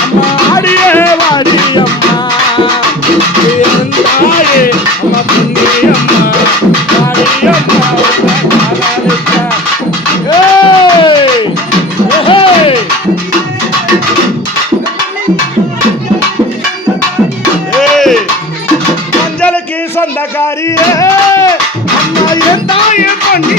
அம்மா ஆடியே வாடியம்மா என் தாயே அம்மா புண்ணியம்மா வாடியம்மா உன்னை சொந்தக்காரியே. அம்மா என் தாயை பண்ணி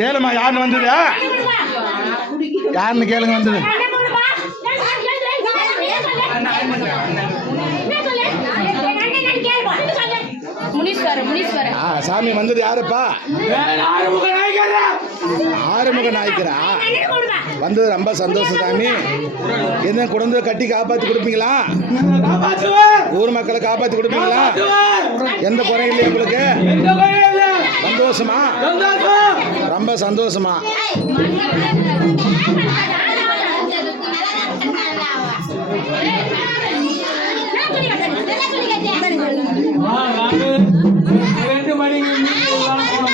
கேளுமா யாருன்னு வந்தது? யாருன்னு கேளுங்க வந்தது. சாமி வந்தது யாருப்பா? ஆறுமுக நாய்க்கரா? வந்தது ரொம்ப சந்தோஷம் சாமி. என்ன குழந்தை கட்டி காப்பாத்தி கொடுப்பீங்களா? ஊர் மக்களை காப்பாத்தி கொடுப்பீங்களா? எந்த குறை இல்லையா உங்களுக்கு? சந்தோஷமா. ரொம்ப சந்தோஷமா ரெண்டு மணிக்கு மீட்டிங்